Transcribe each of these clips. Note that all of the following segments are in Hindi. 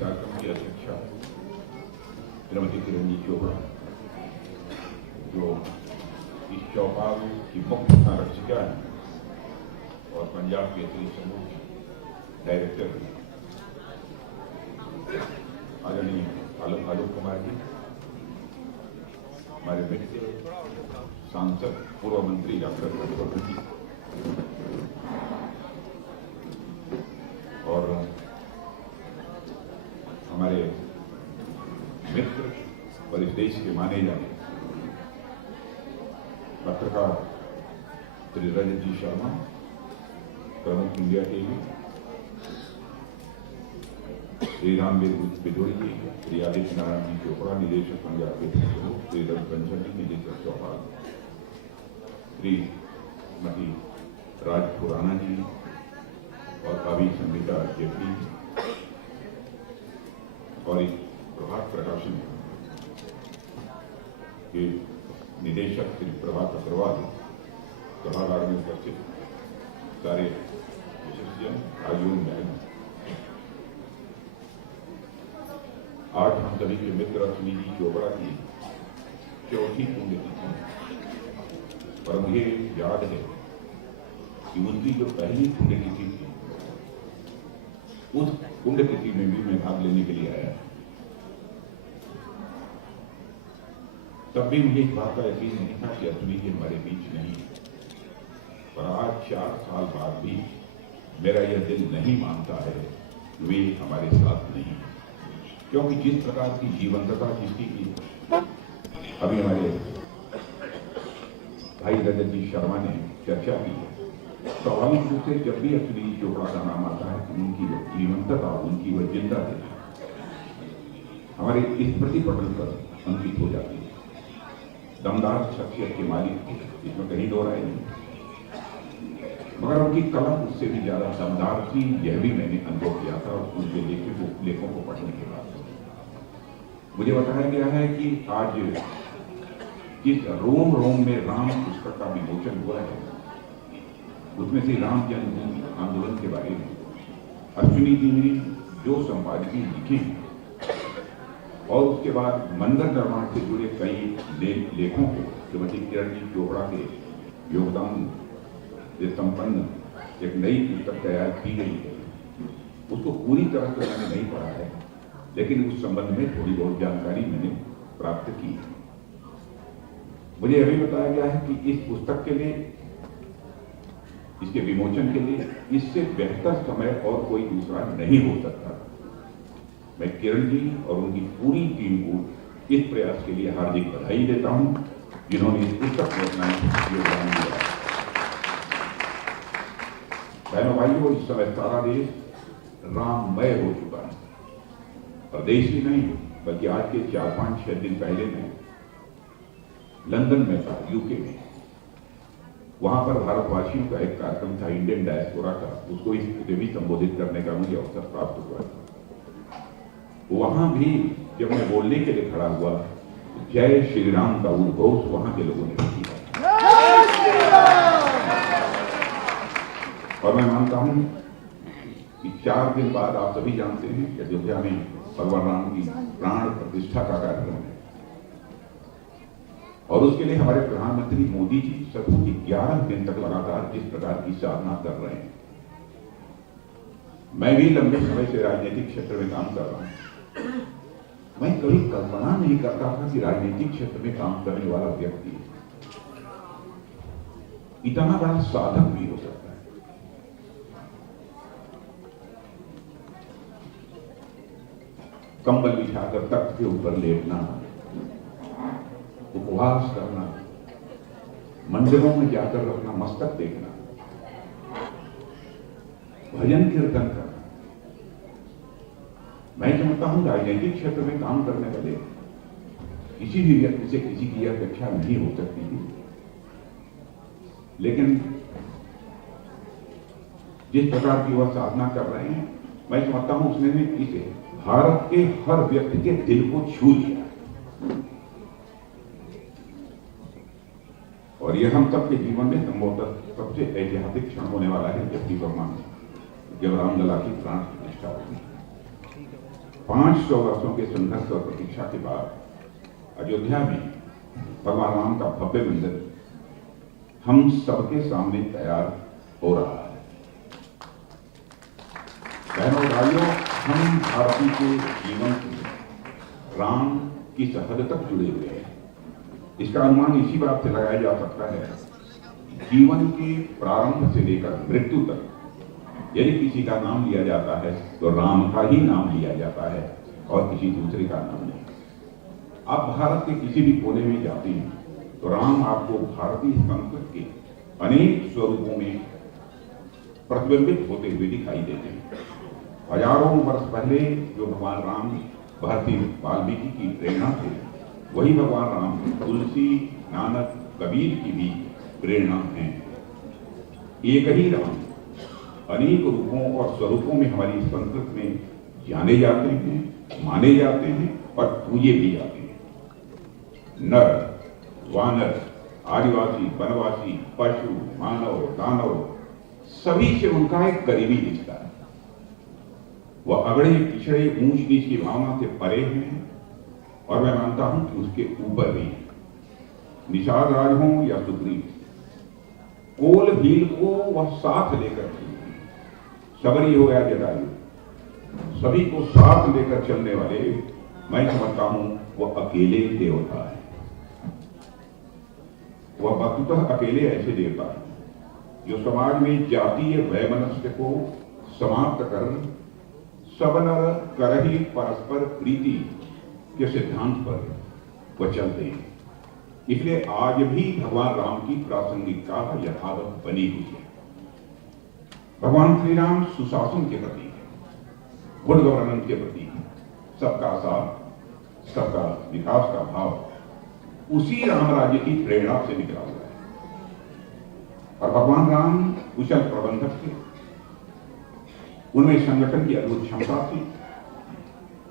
कार्यक्रम की अध्यक्षा श्रीमती किरण चोपड़ा, जो इस चौपाल की मुख्य संरक्षिका है और पंजाब केसरी समूह की डायरेक्टर है, आदरणीय आलोक कुमार जी, हमारे मित्र सांसद पूर्व मंत्री डॉक्टर हर्षवर्धन जी और हमारे मित्र और इस देश के माने जाने पत्रकार श्री रजत जी शर्मा, प्रमुख इंडिया टीवी, श्री रामवीर बिदोड़ी जी, श्री आदित्य नारायण जी चोपड़ा, निदेशक पंजाब केसरी समूह, श्री रविशंकर जी, निदेशक चौपाल, श्रीमती राज खुराना जी और कवि संगीता जेटली और इस प्रभात प्रकाशन के निदेशक श्री प्रभात अग्रवाल, सभागार में उपस्थित सारे विशेषजन, आयोजन बहन, आज हम सभी के मित्र सुनीति चोपड़ा की चौथी पुण्यतिथि, पर मुझे याद है कि उनकी जो पहली पुण्यतिथि थी, उस पुण्यतिथि में भी मैं भाग लेने के लिए आया। तब भी मुझे इस बात का यकीन नहीं था कि अश्विनी जी हमारे बीच नहीं है, पर आज 4 साल बाद भी मेरा यह दिल नहीं मानता है वे हमारे साथ नहीं है, क्योंकि जिस प्रकार की जीवंतता जिसकी की अभी हमारे भाई रजत जी शर्मा ने चर्चा की है, स्वाभाविक रूप से जब भी अश्विनी चोपड़ा का नाम आता है तो उनकी वह जीवंतता, उनकी वह जिंदा दिल हमारे इस प्रतिपटल पर अंकित हो जाती है। दमदार शख्सियत के मालिक, इसमें कहीं दो राय नहीं, मगर उनकी कलम उससे भी ज्यादा दमदार थी, यह भी मैंने अनुभव किया था उनके लेखों को पढ़ने के बाद। मुझे बताया गया है कि आज जिस रोम रोम में राम पुस्तक का विमोचन हुआ है, उसमें से राम जन्मभूमि आंदोलन के बारे में अश्विनी जी ने जो संपादकीय लिखी और उसके बाद मंदिर निर्माण से जुड़े कई लेखों को श्रीमती किरण जी चोपड़ा के योगदान से संपन्न एक नई पुस्तक तैयार की गई है। उसको पूरी तरह से मैंने नहीं पढ़ा है, लेकिन उस संबंध में थोड़ी बहुत जानकारी मैंने प्राप्त की है। मुझे यह भी बताया गया है कि इस पुस्तक के लिए, इसके विमोचन के लिए इससे बेहतर समय और कोई दूसरा नहीं हो सकता। मैं किरण जी और उनकी पूरी टीम को इस प्रयास के लिए हार्दिक बधाई देता हूं, जिन्होंने इस पुस्तक में अपना योगदान दिया। बहनों भाइयों, इस समय सारा देश राममय हो चुका है, और देश ही नहीं बल्कि आज के 4-5-6 दिन पहले मैं लंदन में था, यूके में। वहां पर भारतवासियों का एक कार्यक्रम था, इंडियन डायस्पोरा का, उसको इस भी संबोधित करने का मुझे अवसर प्राप्त हुआ। वहां भी जब मैं बोलने के लिए खड़ा हुआ, जय श्री राम का उद्घोष वहां के लोगों ने किया। और मैं मानता हूं कि 4 दिन बाद आप सभी जानते हैं कि अयोध्या में भगवान राम की प्राण प्रतिष्ठा का कार्यक्रम है, और उसके लिए हमारे प्रधानमंत्री मोदी जी सचमुच 11 दिन तक लगातार जिस प्रकार की साधना कर रहे हैं। मैं भी लंबे समय से राजनीतिक क्षेत्र में काम कर रहा हूं। मैं कभी कल्पना नहीं करता था कि राजनीतिक क्षेत्र में काम करने वाला व्यक्ति इतना बड़ा साधक भी हो सकता है। कंबल बिछाकर तख्त के ऊपर लेटना, उपवास करना, मंदिरों में जाकर अपना मस्तक देखना, भजन कीर्तन करना। मैं समझता हूं राजनीतिक क्षेत्र में काम करने वाले किसी भी व्यक्ति से किसी की यह अपेक्षा नहीं हो सकती थी, लेकिन जिस प्रकार की वह साधना कर रहे हैं, मैं समझता हूं उसने इसे भारत के हर व्यक्ति के दिल को छू लिया। और यह हम सबके जीवन में संभवतः सबसे ऐतिहासिक क्षण होने वाला है, जबकि भगवान जब रामलला की प्राण प्रतिष्ठा होगी। 500 वर्षों के संघर्ष और प्रतीक्षा के बाद अयोध्या में भगवान राम का भव्य मंदिर हम सबके सामने तैयार हो रहा है। बहनों भाइयों, हम भारतीय के जीवन से राम किस हद तक जुड़े हुए हैं, इसका अनुमान इसी बात से लगाया जा सकता है। जीवन के प्रारंभ से लेकर मृत्यु तक यदि किसी का नाम लिया जाता है तो राम का ही नाम लिया जाता है और किसी दूसरे का नाम नहीं। आप भारत के किसी भी कोने में जाते हैं तो राम आपको भारतीय संस्कृति के अनेक स्वरूपों में प्रतिबिंबित होते हुए दिखाई देते हैं। हजारों वर्ष पहले जो भगवान राम महर्षि वाल्मीकि की प्रेरणा थे, वही भगवान राम तुलसी, नानक, कबीर की भी प्रेरणा है। एक ही राम अनेक रूपों और स्वरूपों में हमारी संस्कृति में जाने जाते हैं, माने जाते हैं और पूजे भी जाते हैं। नर, वानर, आदिवासी, वनवासी, पशु, मानव, दानव, सभी से उनका एक करीबी रिश्ता है। वह अगड़े पिछड़े ऊंच नीच की भावना से परे हैं और मैं मानता हूं कि उसके ऊपर भी है। निषाद राज हो या सुग्रीव, कोल भील को वह साथ लेकर चलते, सबरी हो या जटायु, सभी को साथ लेकर चलने वाले मैं समझता हूं वो अकेले देवता है। वह वस्तुतः अकेले ऐसे देवता है जो समाज में जातीय वैमनस्य को समाप्त कर सब नर करहि परस्पर प्रीति के सिद्धांत पर वह चलते हैं। इसलिए आज भी भगवान राम की प्रासंगिकता यथावत बनी हुई है। भगवान श्री राम सुशासन के प्रतीक है, गुड गवर्नेंस के प्रतीक है, सबका साथ, सबका विकास का भाव उसी राम राज्य की प्रेरणा से निकला हुआ है। और भगवान राम कुशल प्रबंधक थे, उनमें संगठन की अद्भुत क्षमता थी।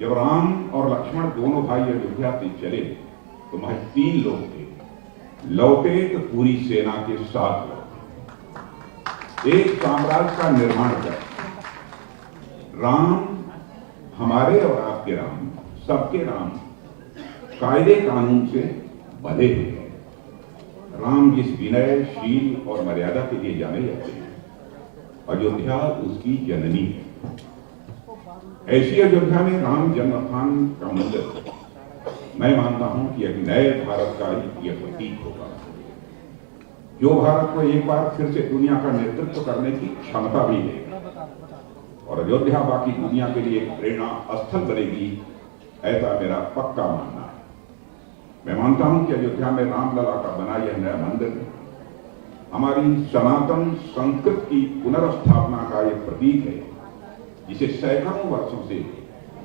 जब राम और लक्ष्मण दोनों भाई अयोध्या से चले तो महज 3 लोग थे, लौटे तो पूरी सेना के साथ लौटे। एक साम्राज्य का निर्माण कर राम, हमारे और आपके राम, सबके राम कायदे कानून से बंधे हुए हैं। राम जिस विनय, शील और मर्यादा के लिए जाने जाते हैं, अयोध्या उसकी जननी है। ऐसी अयोध्या में राम जन्मस्थान का मंदिर मैं मानता हूं कि एक नए भारत का यह प्रतीक होगा, जो भारत को एक बार फिर से दुनिया का नेतृत्व करने की क्षमता भी देगा। और अयोध्या बाकी दुनिया के लिए एक प्रेरणा स्थल बनेगी, ऐसा मेरा पक्का मानना है। मैं मानता हूं कि अयोध्या में रामलला का बना यह नया मंदिर हमारी सनातन संस्कृति की पुनर्स्थापना का एक प्रतीक है, जिसे सैकड़ों वर्षों से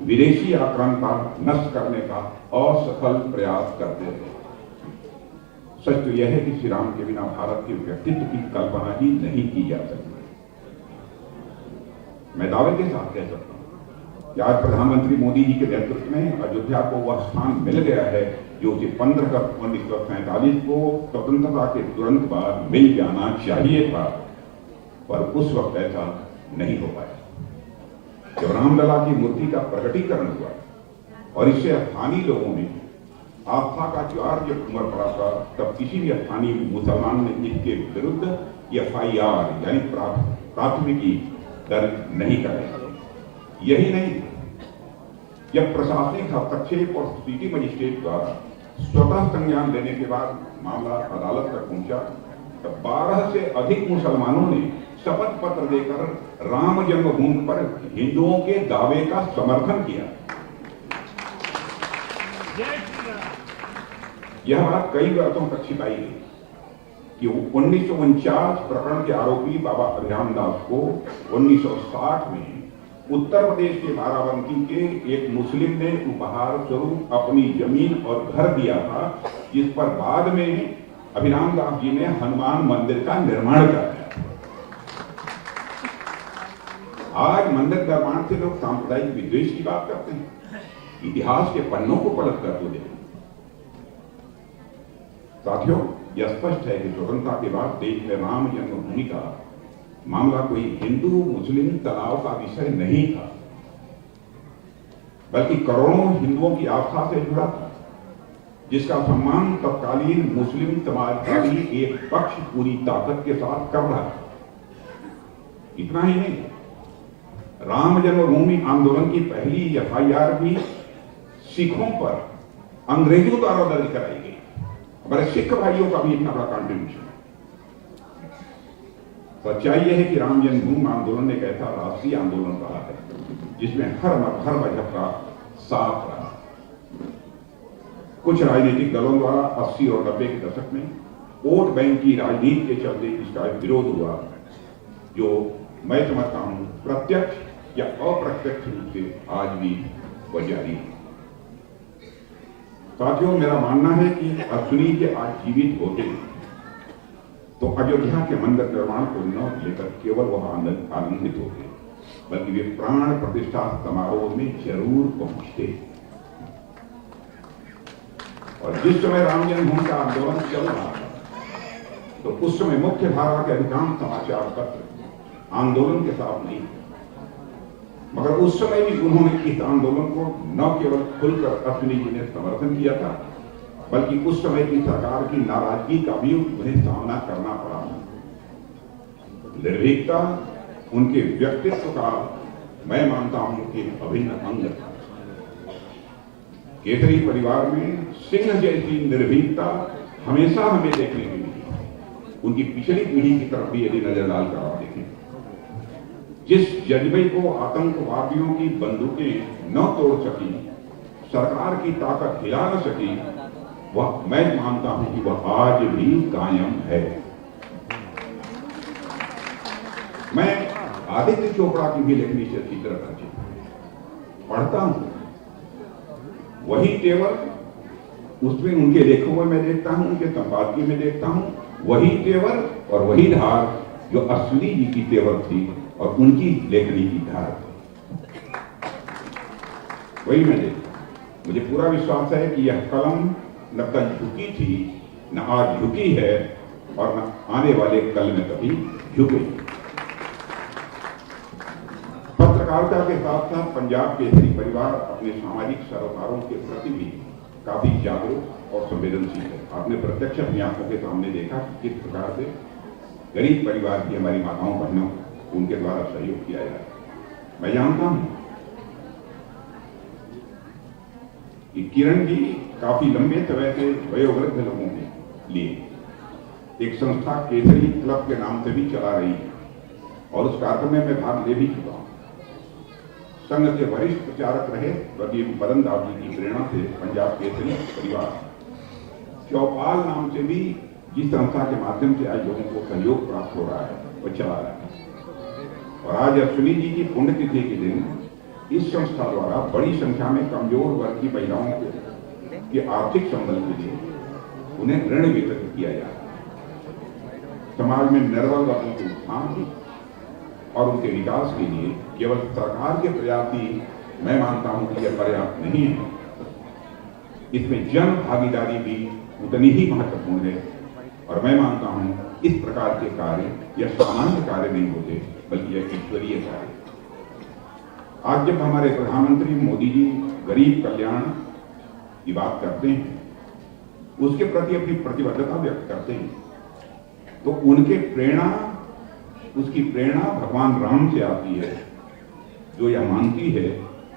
विदेशी आक्रांता नष्ट करने का असफल प्रयास करते रहे। सच तो यह है कि श्री राम के बिना भारत के व्यक्तित्व की कल्पना ही नहीं की जा सकती। मैं दावे के साथ कह सकता हूं कि आज प्रधानमंत्री मोदी जी के नेतृत्व में अयोध्या को वह स्थान मिल गया है जो कि 15 अगस्त 1947 को स्वतंत्रता के तुरंत बाद मिल जाना चाहिए था, पर उस वक्त ऐसा नहीं हो पाया। जब रामलला की मूर्ति का प्रकटीकरण हुआ और इससे स्थानीय लोगों में आस्था का ज्वार जब उमड़ पड़ा था, तब किसी भी स्थानीय मुसलमान ने इसके विरुद्ध FIR यानी प्राथमिकी दर्ज नहीं कराई। यही नहीं, जब प्रशासनिक हस्तक्षेप और सिटी मजिस्ट्रेट द्वारा स्वतः संज्ञान लेने के बाद मामला अदालत तक पहुंचा, तब 12 से अधिक मुसलमानों ने शपथ पत्र देकर राम जन्मभूमि पर हिंदुओं के दावे का समर्थन किया। यह बात कई वर्षों तक छिपाई गई कि 1949 प्रकरण के आरोपी बाबा अभिराम दास को 1960 में उत्तर प्रदेश के बाराबंकी के एक मुस्लिम ने उपहार स्वरूप अपनी जमीन और घर दिया था, जिस पर बाद में अभिराम दास जी ने हनुमान मंदिर का निर्माण कराया। आज मंदिर निर्माण से लोग सांप्रदायिक विद्वेष की बात करते हैं, इतिहास के पन्नों को पलट कर तो देखें। साथियों, यह स्पष्ट है कि स्वतंत्रता के बाद देश में राम जन्मभूमि का मामला कोई हिंदू मुस्लिम तनाव का विषय नहीं था। बल्कि करोड़ों हिंदुओं की आस्था से जुड़ा था, जिसका सम्मान तत्कालीन मुस्लिम समाज का भी एक पक्ष पूरी ताकत के साथ कर रहा था। इतना ही नहीं, राम जन्मभूमि आंदोलन की पहली एफआईआर भी सिखों पर अंग्रेजों द्वारा दर्ज कराई गई। हमारे सिख भाइयों का भी इतना बड़ा कंट्रीब्यूशन। सच्चाई यह है कि राम जन्मभूमि आंदोलन एक ऐसा राष्ट्रीय आंदोलन रहा है जिसमें हर मजहब का साथ रहा। कुछ राजनीतिक दलों द्वारा 80 और 90 के दशक में वोट बैंक की राजनीति के चलते इसका विरोध हुआ, जो मैं समझता हूं प्रत्यक्ष या अप्रत्यक्ष रूप से आज भी वह जारी है। साथियों, मेरा मानना है कि अश्विनी के आज जीवित होते तो अयोध्या के मंदिर निर्माण को न लेकर केवल वह आनंदित होते, बल्कि वे प्राण प्रतिष्ठा समारोह में जरूर पहुंचते। और जिस समय राम जन्मभूमि का आंदोलन चल रहा था, तो उस समय मुख्य धारा के अधिकांश समाचार पत्र आंदोलन के साथ नहीं, मगर उस समय भी उन्होंने इस आंदोलन को न केवल खुलकर अश्विनी जी ने समर्थन किया था, बल्कि उस समय की सरकार की नाराजगी का भी उन्हें सामना करना पड़ा। निर्भीकता उनके व्यक्तित्व का मैं मानता हूं कि अभिन्न अंग था। केसरी परिवार में सिंह जैसी निर्भीकता हमेशा हमें देखने को मिली। उनकी पिछली पीढ़ी की तरफ भी यदि नजर डालकर आप देखें, जिस जज्बे को आतंकवादियों की बंदूकें न तोड़ सकी, सरकार की ताकत हिला न सकी, वह मैं मानता हूं कि वह आज भी कायम है। मैं आदित्य चोपड़ा की भी लेखनी से अच्छी तरह परिचित पढ़ता हूं। वही तेवर उसमें उनके लेखों में मैं देखता हूं, उनके संपादकीय में देखता हूं, वही तेवर और वही धार जो अश्विनी जी की तेवर थी और उनकी लेखनी की धार थी, वही मैं देखता हूं। मुझे पूरा विश्वास है कि यह कलम न कल झुकी थी, न आज झुकी है और न आने वाले कल में कभी झुकेगी। पत्रकारिता के साथ साथ पंजाब केसरी परिवार अपने सामाजिक सरोकारों के प्रति भी काफी जागरूक और संवेदनशील है। आपने प्रत्यक्ष अपनी आंखों के सामने देखा कि किस प्रकार से गरीब परिवार की हमारी माताओं बहनों को उनके द्वारा सहयोग किया जाए। मैं जानता हूं कि किरण जी काफी लंबे समय से वयोवृद्ध लोगों के लिए एक संस्था केसरी क्लब के नाम से भी चला रही है और उस कार्यक्रम में मैं भाग ले भी चुका हूं। संघ के वरिष्ठ प्रचारक रहे वर्गीय मदन दास जी की प्रेरणा से पंजाब केसरी परिवार चौपाल नाम से भी जिस संस्था के माध्यम से आज लोगों को सहयोग प्राप्त हो रहा है वह चला रहा है। और आज अश्विनी जी की पुण्यतिथि के दिन इस संस्था द्वारा बड़ी संख्या में कमजोर वर्ग की महिलाओं के आर्थिक संबल के लिए उन्हें ऋण वितरित किया जा रहा है। समाज में निर्बल वर्गों के उत्थान और उनके विकास के लिए केवल सरकार के प्रयास ही मैं मानता हूं कि यह पर्याप्त नहीं है, इसमें जन भागीदारी भी उतनी ही महत्वपूर्ण है। और मैं मानता हूं इस प्रकार के कार्य यह सामान्य कार्य नहीं होते, बल्कि यह ईश्वरीय कार्य। आज जब हमारे प्रधानमंत्री मोदी जी गरीब कल्याण की बात करते हैं, उसके प्रति अपनी प्रतिबद्धता व्यक्त करते हैं, तो उसकी प्रेरणा भगवान राम से आती है, जो यह मानती है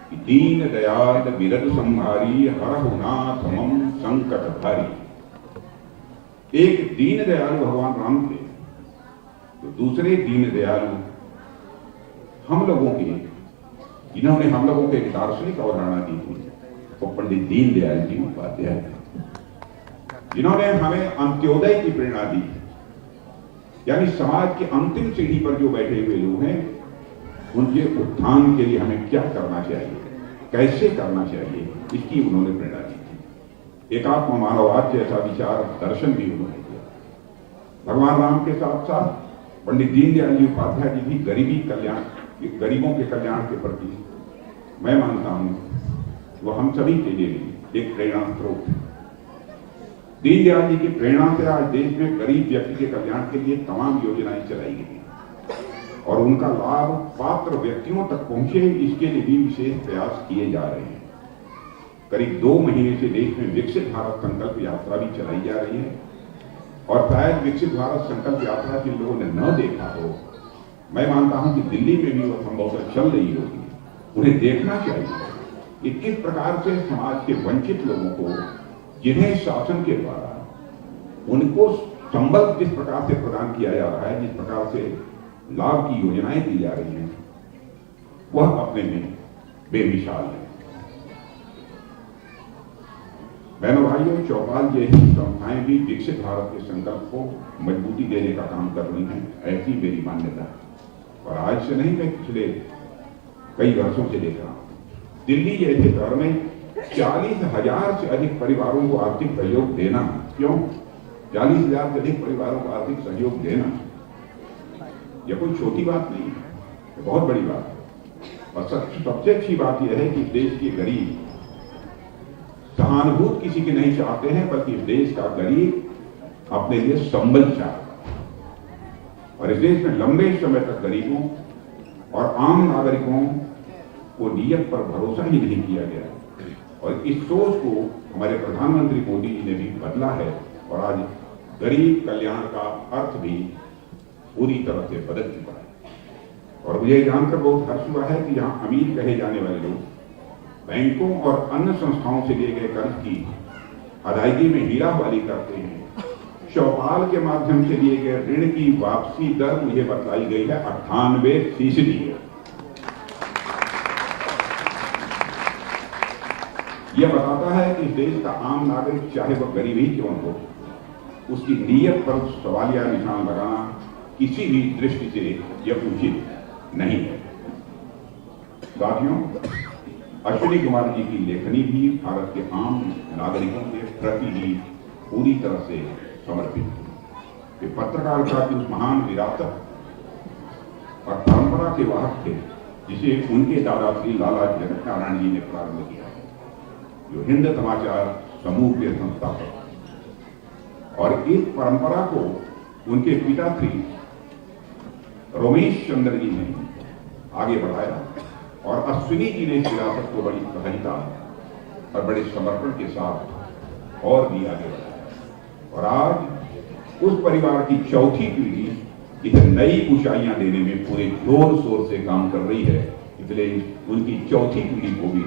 कि दीन दयाल बिरद संभारी हरहु नाथ मम संकट भारी। एक दीन दयालु भगवान राम थे, तो दूसरे दीन दयालु हम लोगों के, जिन्होंने हम लोगों को एक दार्शनिक अवधारणा दी थी, वो पंडित दीनदयाल जी उपाध्याय, जिन्होंने हमें अंत्योदय की प्रेरणा दी, यानी समाज की अंतिम सीढ़ी पर जो बैठे हुए लोग हैं उनके उत्थान के लिए हमें क्या करना चाहिए, कैसे करना चाहिए, इसकी उन्होंने प्रेरणा दी थी। एकात्म मानववाद जैसा विचार दर्शन भी उन्होंने दिया। भगवान राम के साथ साथ पंडित दीनदयाल जी उपाध्याय जी भी गरीबों के कल्याण के प्रति मैं मानता हूं वो हम सभी के लिए एक प्रेरणा स्रोत है। दीनदयाल जी की प्रेरणा से आज देश में गरीब व्यक्ति के कल्याण के लिए तमाम योजनाएं चलाई गई हैं। और उनका लाभ पात्र व्यक्तियों तक पहुंचे, इसके लिए भी विशेष प्रयास किए जा रहे हैं। करीब 2 महीने से देश में विकसित भारत संकल्प यात्रा भी चलाई जा रही है और शायद विकसित भारत संकल्प यात्रा जिन लोगों ने न देखा हो, मैं मानता हूं कि दिल्ली में भी वो संभवतः चल रही होगी, उन्हें देखना चाहिए कि किस प्रकार से समाज के वंचित लोगों को, जिन्हें शासन के द्वारा उनको संबल जिस प्रकार से प्रदान किया जा रहा है, जिस प्रकार से लाभ की योजनाएं दी जा रही हैं, वह अपने में बेमिसाल है। बहनों भाइयों, चौपाल जैसी संस्थाएं भी विकसित भारत के संकल्प को मजबूती देने का काम कर रही हैं, ऐसी मेरी मान्यता है। और आज से नहीं, मैं पिछले कई वर्षों से देख रहा हूं, दिल्ली जैसे शहर में 40,000 से अधिक परिवारों को आर्थिक सहयोग देना। क्यों 40,000 से अधिक परिवारों को आर्थिक सहयोग देना? यह कोई छोटी बात नहीं है, यह बहुत बड़ी बात है। और सबसे अच्छी बात यह है कि देश के गरीब सहानुभूति किसी की नहीं चाहते हैं, बल्कि देश का गरीब अपने लिए संबल चाहता है। और इस देश में लंबे समय तक गरीबों और आम नागरिकों को नियत पर भरोसा ही नहीं किया गया। और इस सोच को हमारे प्रधानमंत्री मोदी जी ने भी बदला है और आज गरीब कल्याण का अर्थ भी पूरी तरह से बदल चुका है। और मुझे जानकर बहुत हर्ष हुआ है कि यहाँ अमीर कहे जाने वाले लोग बैंकों और अन्य संस्थाओं से लिए गए कर्ज की अदायगी में हीराबाली करते हैं। चौपाल के माध्यम से लिए गए ऋण की वापसी दर मुझे बताई गई है 98%। यह बताता है कि देश का आम नागरिक, चाहे वह गरीब ही क्यों हो, उसकी नीयत पर सवालिया निशान लगाना किसी भी दृष्टि से यह उचित नहीं है। साथियों, अश्विनी कुमार जी की लेखनी भी भारत के आम नागरिकों के प्रति ही पूरी तरह से समर्पित है। वे पत्रकारिता की उस महान विरासत और परंपरा के वाहक थे जिसे उनके दादा श्री लाला जगत नारायण जी ने प्रारंभ किया, जो हिंद समाचार समूह के संस्थापक। और इस परंपरा को उनके पिता श्री रमेश चंद्र जी ने आगे बढ़ाया और अश्विनी जी ने इस विरासत को बड़ी सहजता और बड़े समर्पण के साथ और भी आगे बढ़ाया। और आज उस परिवार की चौथी पीढ़ी इसे नई ऊंचाइयां देने में पूरे जोर शोर से काम कर रही है। इसलिए उनकी चौथी पीढ़ी को भी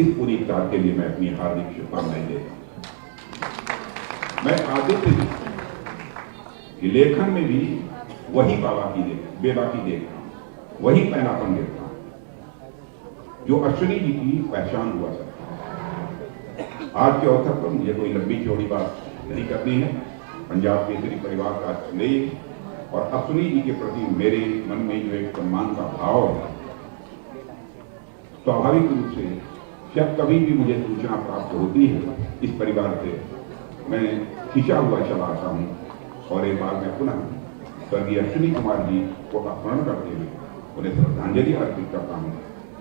इस पूरी कार्य के लिए मैं अपनी हार्दिक शुभकामनाएं देता हूं। मैं आदित्य जी कि लेखन में भी वही बेबाकी देखता हूं, वही पैनापन देखता हूं जो अश्विनी जी की पहचान हुआ करता है। आज के अवसर पर मुझे कोई लंबी चौड़ी बात नहीं करनी है। पंजाब केसरी परिवार का स्नेह और अश्विनी जी के प्रति मेरे मन में जो एक सम्मान का भाव है, स्वाभाविक रूप से जब कभी भी मुझे सूचना प्राप्त होती है इस परिवार से, मैं खिंचा हुआ चला आता हूं और एक बार मैं पुनः स्वर्गीय अश्विनी कुमार जी को स्मरण करते हुए उन्हें श्रद्धांजलि अर्पित करता हूं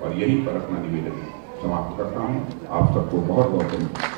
और यही पर अपना निवेदन समाप्त करता हूं। आप सबको बहुत बहुत धन्यवाद।